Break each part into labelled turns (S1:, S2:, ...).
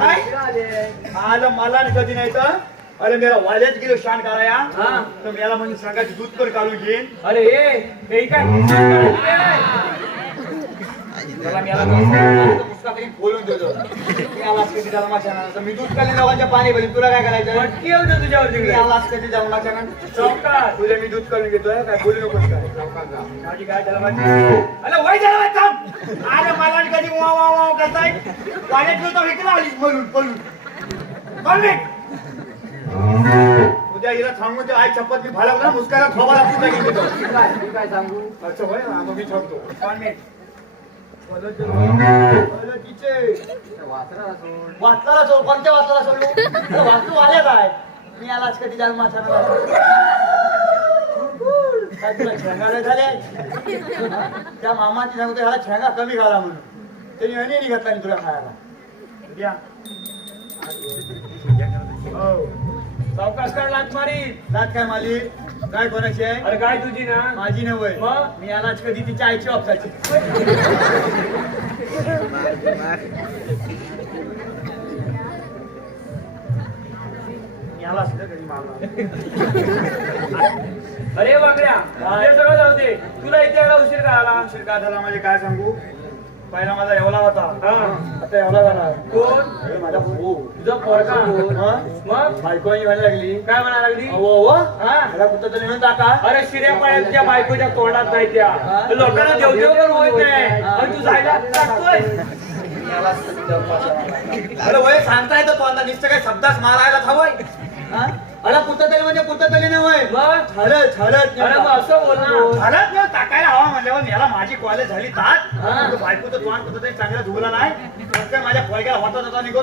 S1: काय? आलं मला कधी नाही तर? अरे मेरा वाल्याच गेलो शान कराया
S2: हा.
S1: तर मला म्हणजे सांगायची दूध पण काढून घेईन.
S2: अरे हे काय?
S1: मी दूध काले दोघांच्या पाणी भरीन तुला काय करायचं
S2: पटकी येऊ दे
S1: तुझ्यावर
S2: तिकडे
S1: आलास कधी जेवणाच्या
S2: चौका
S1: तुझ्या मी दूध काढून घेतोय काय बोलू नकोस काय माझी काय झालं माझी अरे वय झालं थांब कधी वा वा वा करताय पाण्यात तुझं विकला आलीस बोलून बोलून बोल उद्या हिला सांगून ते आई चपात मी भाला मुस्कायला थोबा लागतो
S2: काय सांगू
S1: अच्छा मी थांबतो वाचला सोड. कोणत्या वाचला सोडू काय मी आलाच कधी जाल माथाना शेंगाला झाल्या त्या मामाची सांगतो ह्याला शेंगा कमी घाला म्हणून. त्यांनी अनेरी घातला तुला खायला. हो.
S2: सावकाश कर लाच मारी?
S1: लाट काय माली? काय कोणाची आहे?
S2: अरे काय तुझी ना?
S1: माझी
S2: मग?
S1: मी आलाच कधी तिच्या आईची ऑप्साची मी आला कधी
S2: अरे वाकड्या सगळं जाऊ दे. तुला इथे एवढा उशीर का आला?
S1: उशीर का झाला? म्हणजे काय सांगू? पहिला माझा एवला होता.
S2: हा.
S1: आता एवला झाला.
S2: कोण?
S1: माझा भाऊ.
S2: तुझा पोरगा?
S1: हं?
S2: मग?
S1: बायको ही म्हणायला लागली.
S2: काय म्हणा लागली?
S1: अहो
S2: हा?
S1: मला कुठं तरी नेऊन टाका.
S2: अरे शिर्या पाण्याच्या बायकोच्या तोंडात नाही त्या. लोकांना देवदेव करून होत नाही. आणि तू जायला टाकतोय
S1: अरे वय सांगता येतं तो आता नुसतं काय शब्दास मारायला थांबय अरे पुततले म्हणजे पुततले
S2: नव्हे
S1: झालं झालं.
S2: असं झालं ना
S1: टाकायला हवा म्हणल्यावर याला माझी कॉलेज झाली तात बायको तर तुम्हाला कुठंतरी चांगला धुवला नाही. माझ्या पोळग्याला होता निघतो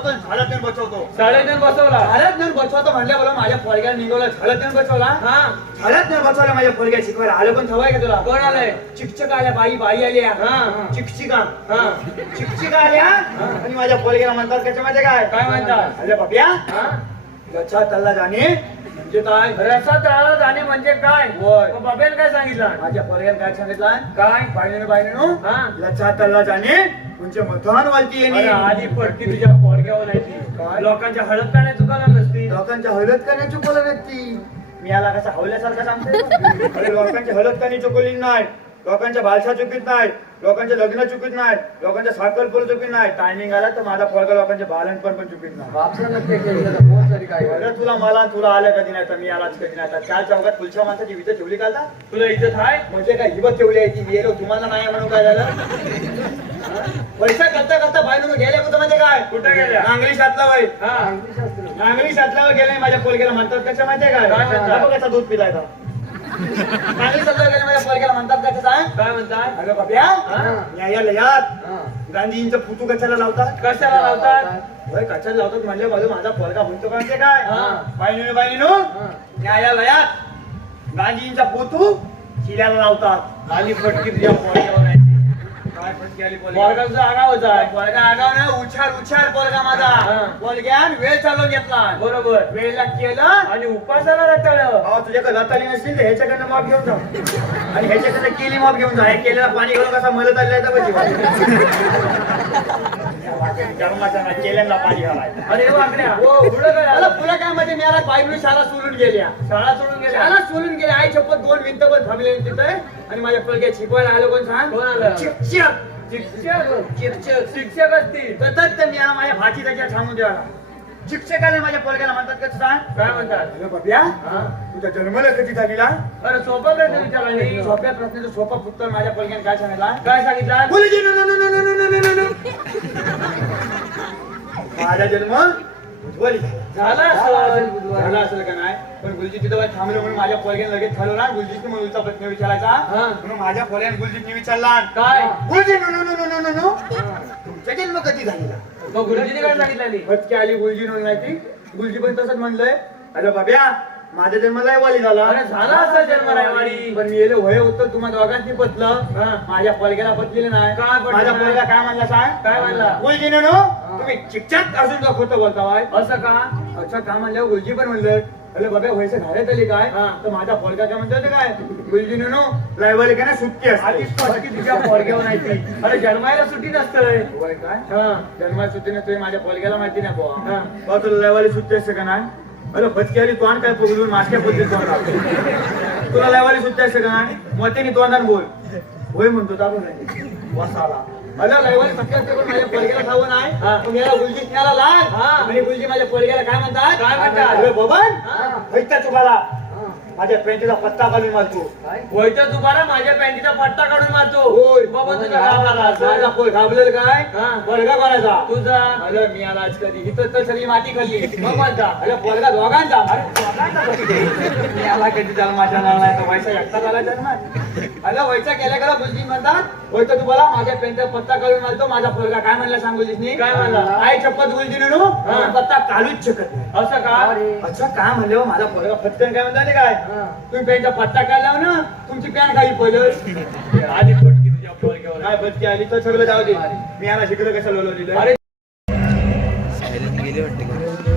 S1: बसवतो. माझ्या पोळग्याला निघवला. झालं बसवला.
S2: हा.
S1: बसवला माझ्या शिकवायला. आलं पण थवाय का तुला?
S2: कोण आलंय?
S1: शिक्षक आल्या बाई बाई आल्या.
S2: हा
S1: शिक्षिका
S2: हा.
S1: शिक्षिका आल्या आणि माझ्या पोळग्याला म्हणतात त्याच्यामध्ये काय?
S2: काय म्हणतात?
S1: अरे लच्छा तल्ला जाणे म्हणजे काय?
S2: रसा तळाला जाणे म्हणजे काय?
S1: होय.
S2: मग बाबेल काय सांगितलं?
S1: माझ्या पोरग्याला काय सांगितलं?
S2: काय?
S1: बायने बायनो
S2: हा.
S1: लच्छा तल्ला जाणे म्हणजे मथान वालती
S2: अरे
S1: येणे
S2: आधी पडती तुझ्या पोरग्यावर नाही ती.
S1: काय?
S2: लोकांच्या हळद पाण्या चुकाला नसती.
S1: लोकांच्या हळद करण्याची चुकवलं नसती. मी याला कसं हवल्यासारखं सांगते अरे लोकांची हळद करणी चुकवली नाही. लोकांच्या बालशा चुकीत नाही लोकांचे लग्न चुकीत नाही लोकांच्या साखरपुर चुकीत नाही. टायमिंग आला तर माझा पोरगा लोकांचे बालनपण पण चुकीत नाही. अरे तुला मला तुला आलं कधी नाही तर मी आलाच कधी नाही. त्या चौकात पुलच्या माणसाची विजय ठेवली का?
S2: तुला इज्जत आहे?
S1: म्हणजे काय हिबत ठेवली आहे ती गेलो तुम्हाला नाही म्हणून काय झालं? पैसा करता करता बाहेर गेले कुठं म्हणजे काय?
S2: कुठं गेल्या?
S1: नांगरी सातला वय
S2: हा.
S1: नांगरी सातल्यावर गेले माझ्या पोरग्याला म्हणतात कसं माहितीये काय? कसा दूध पिलाय माझ्या पोरग्याला म्हणतात
S2: काय म्हणतात?
S1: अगं गांधीजींचं फुटू कशाला लावतात?
S2: कशाला लावतात?
S1: होय कशाला लावतात म्हणले माझं माझा पोरगा म्हणतो म्हणजे काय. बाईनो बाईनो न्यायालयात गांधीजींचा पोतू शिल्याला लावतात.
S2: आली फटकी तुझ्या पोरग्यावर.
S1: पोरगी?
S2: पोरगा तुझा आगावच आहे
S1: पोरगा आगाव ना उछार उछार पोरगा माझा.
S2: हा.
S1: पोरग्यान वेळ चालवून घेतला.
S2: बरोबर.
S1: वेळेला केलं.
S2: आणि उपासाला रताळ
S1: अहो तुझ्याकडे नसतील तर ह्याच्याकडनं माप घेऊन जा. आणि ह्याच्याकडनं केली माप घेऊन जा. हे केलेला पाणी घेऊन कसा मलत आलेला तर पाणी
S2: अरे वाकड्या पुढं काय? झालं
S1: पुढं काय म्हणजे मी आला बायबली शाळा सोडून गेल्या.
S2: शाळा सोडून गेल्या?
S1: शाळा सोडून गेल्या. आई शपथ दोन मिनिटं पण थांबले तिथे. आणि माझ्या पलक्या शिकवायला आलो कोण सांग?
S2: कोण आलं?
S1: शिक्षक
S2: शिक्षक
S1: शिक्षक.
S2: शिक्षक असतील.
S1: तसंच त्यांनी हा माझ्या भाची त्याच्या सांगून द्या शिक्षकाला माझ्या पोरग्याला म्हणतात का सांग
S2: काय म्हणतात?
S1: अरे बाब्या तुझा जन्मला कधी झालेला?
S2: अरे सोपं प्रश्न हो. विचारला
S1: सोप्या प्रश्नाचं सोपा उत्तर माझ्या पोरग्याने काय सांगितला?
S2: काय सांगितलं?
S1: माझा जन्म उज्ज्वल
S2: झाला. असेल.
S1: झाला असेल का नाही? पण गुरुजी तिथं थांबलो म्हणून माझ्या पोरग्याने लगेच ठरवला गुरुजीने म्हणूनचा प्रश्न विचारायचा.
S2: हा.
S1: म्हणून माझ्या पोरग्याने गुरुजीने विचारला.
S2: काय?
S1: गुरुजी no no no no no no no. तुमचा जन्म कधी झालेला.
S2: मग गुरुजीने काय सांगितलं
S1: फटके आली गुरुजी म्हणून नाही ती गुरुजी पण तसंच म्हणलंय अरे बाब्या माझा जन्म लय वाली झाला.
S2: अरे झाला असेल जन्म रायवाडी.
S1: पण मी येलो वय होतं तुम्हाला दोघांनी पतलं.
S2: हा.
S1: माझ्या पोरग्याला पतलेलं नाही.
S2: काय पटलं
S1: माझ्या
S2: नाही?
S1: काय म्हणला सांग?
S2: काय म्हणला?
S1: गुरुजी नो तुम्ही शिक्षक असून का खोटं बोलता वाय
S2: असं का?
S1: अच्छा का म्हणलं? गुरुजी पण म्हणलं. अरे बघा व्हायचं घालत आली काय?
S2: हा.
S1: तर माझा पोरगा काय म्हणतो ते काय? गुलजीनो नो लायवाले काय ना सुट्टी
S2: आधीच
S1: असते
S2: तो अटकी तुझ्या पोरग्यावर नाही ती. अरे जन्मायला सुट्टी नसतंय
S1: होय काय?
S2: हा.
S1: जन्मात सुट्टी नसते माझ्या पोरग्याला माहिती नाही बुवा.
S2: हा.
S1: तुला लायवाली सुट्टी असते का नाही? अरे बचकी आली तोंड काय पगलून मास्क्या पद्धती तोंड लावतो. तुला असते का नाही मतेनी तोंडान बोल होय म्हणतो दाबून वसाला अरे असते पण माझ्या पोरग्याला खावं नाही. मग याला गुलजी न्यायला लाग
S2: हा.
S1: आणि गुलजी माझ्या पोरग्याला काय म्हणतात
S2: काय म्हणतात?
S1: बबन. हैता चुकाला माझ्या पेंटीचा पत्ता घालून मारतो.
S2: होय तर तुम्हाला माझ्या पॅन्टीचा पट्टा काढून मारतो.
S1: होय.
S2: बाबा तुझा गावाला
S1: पोर घाबरेल काय?
S2: हा.
S1: पोरगा कोणाचा
S2: तुझा.
S1: अरे मी आला आज कधी इथं तर सगळी माती खाल्ली.
S2: मग
S1: अरे पोरगा दोघांचा. अरे दोघांचा. कधी? मी आला कधी जन्माच्या नाव नाही तर वैसा एकटा झाला जन्मात. अरे वैसा केल्या गेला बुलजी म्हणतात तर तुम्हाला माझ्या पेंटचा पत्ता काढून मारतो माझा पोरगा. काय म्हणला सांगू दिसनी
S2: काय म्हणला?
S1: आई शपथ बुलजी नो. पत्ता काढूच शकत नाही.
S2: असं का?
S1: अच्छा काय म्हणले हो माझा पोरगा फटकन काय म्हणता काय?
S2: हा.
S1: तुम्ही पेनचा पत्ता काढला ना तुमची पॅन खाली पडलं.
S2: आधी फटकी तुझ्या पोरग्यावर.
S1: काय बदकी आली तर सगळं जाऊ दे. मी याला शिकलं कसं लोलवलेलं
S2: अरे.
S3: गेले वाटते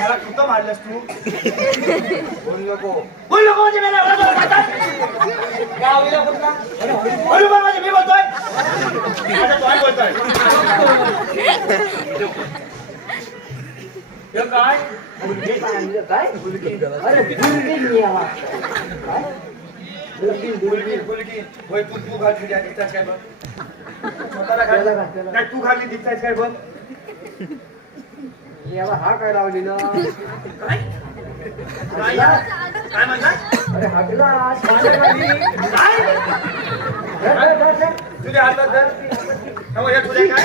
S1: मला कुठं मारलंस तू बोल नको बोल नको म्हणजे मला एवढं जोरात मारतात? गावीला कुठला? अरे, बोलू पण म्हणजे मी बोलतोय माझा तोंड बोलतोय
S2: हे काय
S1: बुलगी, बुलगी, बुलगी. होय, तू तू घाल तुझ्या दिसतास काय बघ स्वतःला घाल. नाही, तू घालली दिसतास काय बघ
S4: हा काय लावलेला
S1: काय काय म्हणतात
S4: अरे हा ग्लास
S1: काय? तुझ्या हातात धर. हा, हे तुझ्या काय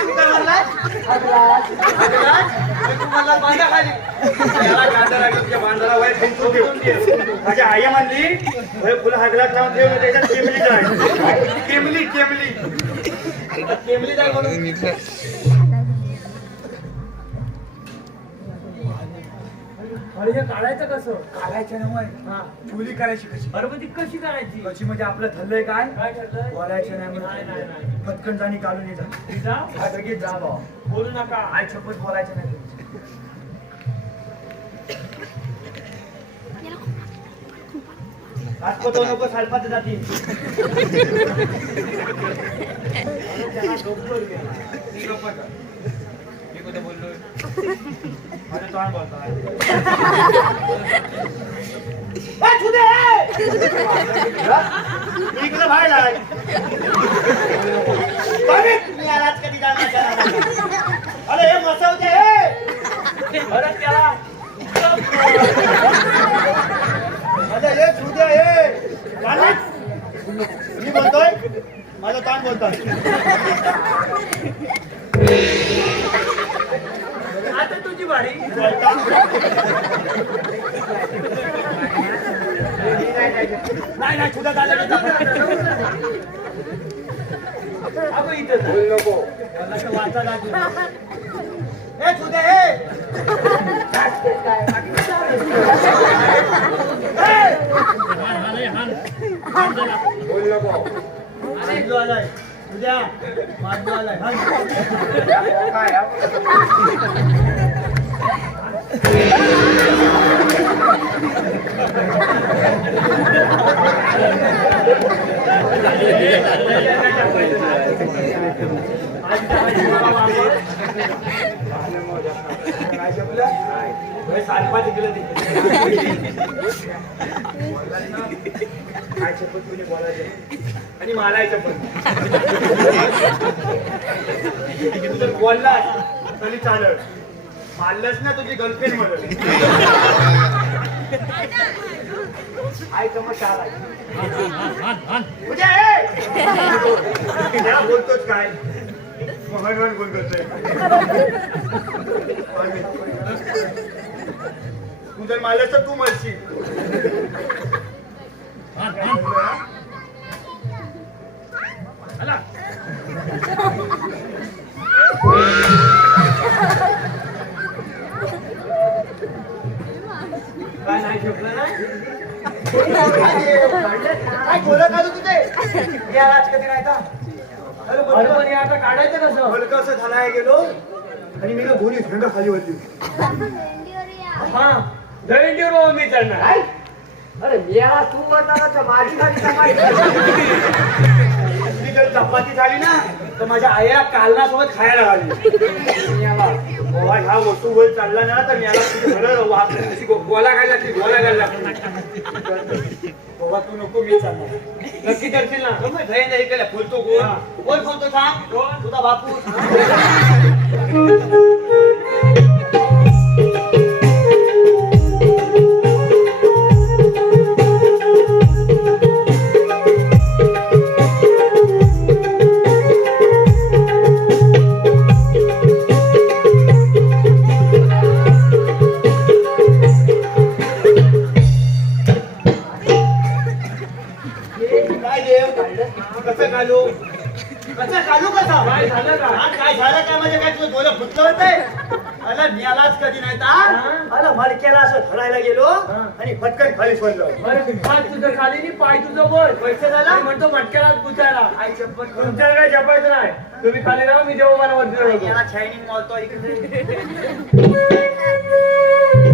S1: तू काय म्हणलास?
S4: हा
S1: तू म्हणलास बांधा खाली. याला कांदा लागला बांधाला वय. माझी आई म्हणली वय फुलं हा ग्लास लावून ठेवलं त्याच्यात केमली जाय केमली केमली. केमली जाय म्हणून.
S2: अरे हे काढायचं कसं?
S1: काढायचं ना वय
S2: हा.
S1: चुली करायची कशी?
S2: पण ती कशी करायची?
S1: कशी म्हणजे आपलं ठरलंय काय? बोलायचं नाही
S2: नाही, नाही, नाही.
S1: पटकन जाणी काढून ये जा. हा, लगेच जा भावा.
S2: बोलू नका.
S1: आई शपथ बोलायचं नाही पटवू नको सालपात जाती मी कुठे बोललोय माझं तोंड बोलतोय. ए, छुदे! मी इकडे बाहेर कधी जाणार. अरे हे मसवते
S2: अरे त्याला
S1: अरे हे छुदे हे चालेल? मी बोलतोय माझं
S2: आता तुझी बारी
S1: नाही नाही छुदा चालेल
S2: अगं इथं
S1: नको वाचा लागली ए छुदे हे बोल नको. अरे जो आलाय काय? शपथ बोलायचं आणि मारायचं पण. तू जर बोललास तरी चालत मारलंच ना तुझी गर्लफ्रेंड म्हणून. आई तर मग चार बोलतोच काय? मोहन मोहन बोलतोच तू जर मारलं तर तू मरशील.
S2: काय नाही
S1: का तुझे? या राज कधी का?
S2: हे आता काढायचं कसं?
S1: हलका असं झालाय गेलो आणि मी ना बोली झेंडा खाली वरली
S2: हा दहींडीवर बाबा मी चढणार.
S4: अरे मेला तू म्हणता माझी
S1: असली जर चपाती झाली ना तर माझ्या आईला कालनासोबत खायला घाली ह्या वस्तू वर चालला ना तर याला गोला घायला लागली गोला घायला लागली. बाबा तू नको मी चालणार
S2: नक्की करशील ना?
S1: दही दही केल्या फुलतो कोण? कोण फुलतो सांग? तुझा बापू कसं घालू कसं घालू कसा?
S2: काय झालं का?
S1: हा, काय झालं काय म्हणजे काय तुझं डोलं फुटलं होतंय? अला मी आलाच कधी नाही तर अला मडक्याला असं धरायला गेलो आणि पटकन खाली
S2: अरे पाय तुझं खाली नाही पाय तुझं वर.
S1: पैसे झाला?
S2: मी म्हणतो मटक्याला पुचायला
S1: आई चप्पल
S2: तुमच्याला काय जपायचं नाही. तुम्ही खाली राहा मी वरती चढवतो.
S1: याला शायनिंग मारतो इकडे.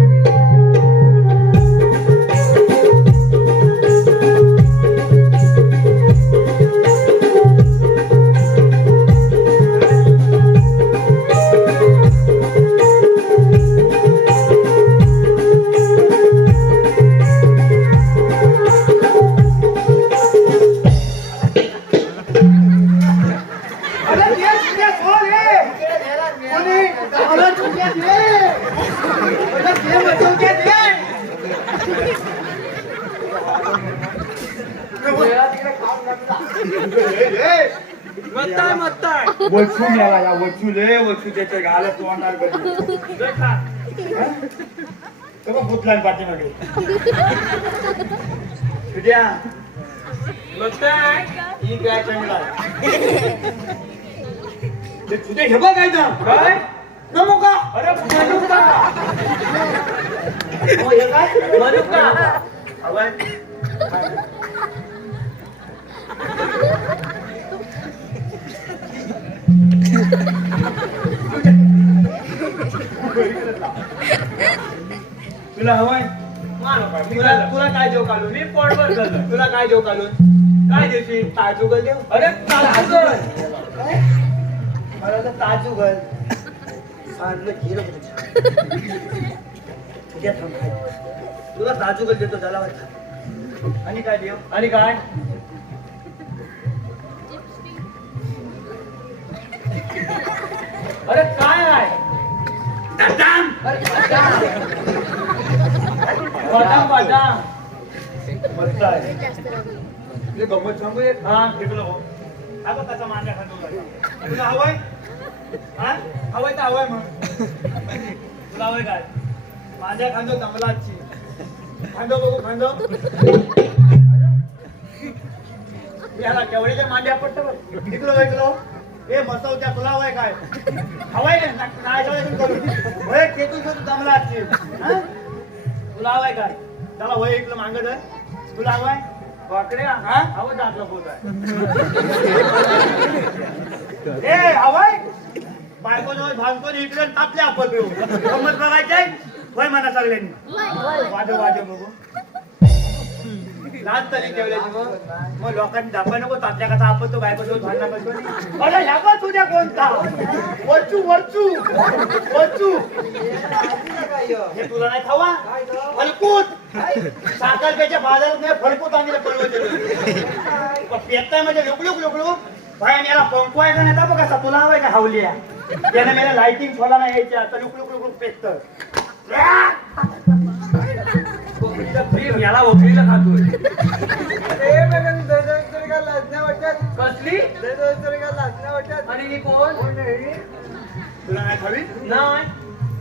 S2: मत्ताय मत्ताय.
S1: वचू मिळाला या वचू ले वचू त्याच्या घालत तोंडार
S2: खा.
S1: भूतलान पाठीमागे. उद्या
S2: मत्ताय.
S1: ही काय चांगला ते तुझे हे बघ काय
S2: काय?
S1: नमो का?
S2: अरे मनुका.
S1: हो, हे काय?
S2: मनुका.
S1: आवाज. तुला हवाय?
S2: तुला तुला काय देऊ काढून मी पोटभर झालं
S1: तुला काय देऊ काढून
S2: काय देशील?
S1: ताजुगल देऊ
S2: अरे ताजून
S1: मला तर ताजुगल सांगलं गेलं उद्या थांब खाली. तुला ताजुगल देतो वाटतं आणि काय देऊ
S2: आणि काय?
S1: गंमत सांगू
S2: हा
S1: हो. हा बघ कसा मांजा खातो. तुला हवंय हा हवंय तर हवंय मग तुला हवंय काय माझ्या खांदो कमलाची खांदो बघू खांदो याला मांड्या पडतं हो, इकडं ए मस्त होत्या तुला हवंय काय हवंय ना नाही हवंय तुम्ही करू होय तू हा तुला हवंय काय त्याला होय इकडं मागत आहे तुला हवंय
S2: वाकड्या
S1: हा?
S2: हवं दातलं पोत आहे
S1: ए हवाय बायको जवळ भांगतो इकडे तापल्या आपण गंमत बघायचे होय म्हणा सगळ्यांनी. वाजव वाजव बघू. लाज तरी ठेवल्याची मग लोकांनी दाबा नको तापल्या कसा आपण तो बायको बसतो अरे ह्या तुझ्या कोणता? वरचू वरचू वरचू. हे तुला नाही खावा? फलकूत. साखर बाजारात नाही फलकूत आणि परवत पेताय म्हणजे लुकलुक लुकलुक भाई आणि याला का नाही? बघा कसा तुला हवाय का हावलिया त्याने मला लाइटिंग सोला नाही यायची आता लुकलुक लुकलुक पेटत.
S2: प्रेम याला वकलीला खातोय. कसली? आणि ही कोण?
S1: तुला नाही खावी?
S2: नाही.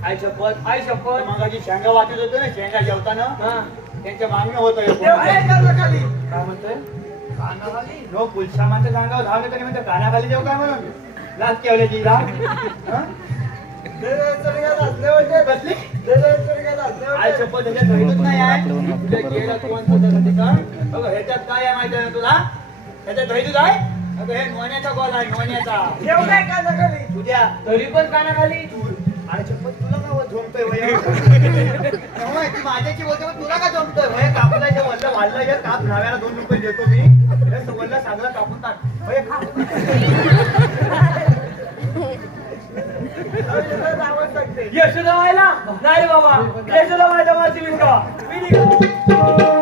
S2: आई शपथ आई शपथ.
S1: मागाची शेंगा वाटत होते ना शेंगा जेवताना.
S2: हा.
S1: त्यांच्या मागणं होतं
S2: काय. म्हणतोय?
S1: नो पुलशामाच्या जांगावर धावले तरी म्हणते? कानाखाली जेव काय म्हणून? लाच केवले ती लाच कसली? आय शपथ ह्याच्यात दहीतच नाही आहे? तुझ्या केला कोण स्वतःसाठी का अगं ह्याच्यात काय आहे माहिती आहे तुला? ह्याच्यात दहीतच आहे अगं हे नोण्याचा गोल आहे नोण्याचा. तुझ्या
S2: तरी पण कानाखाली
S1: आय शपथ तुला का झोमतोय वय? माझ्याची बोलते तुला का जमतोय वय कापला हे वल्ल वाढलं हे काप न्हाव्याला दोन रुपये देतो मी. वल्ल सगळं कापून टाक.
S2: यशोदा व्हायला? नाही रे बाबा. यशोदा व्हायला माझी विश्वा मी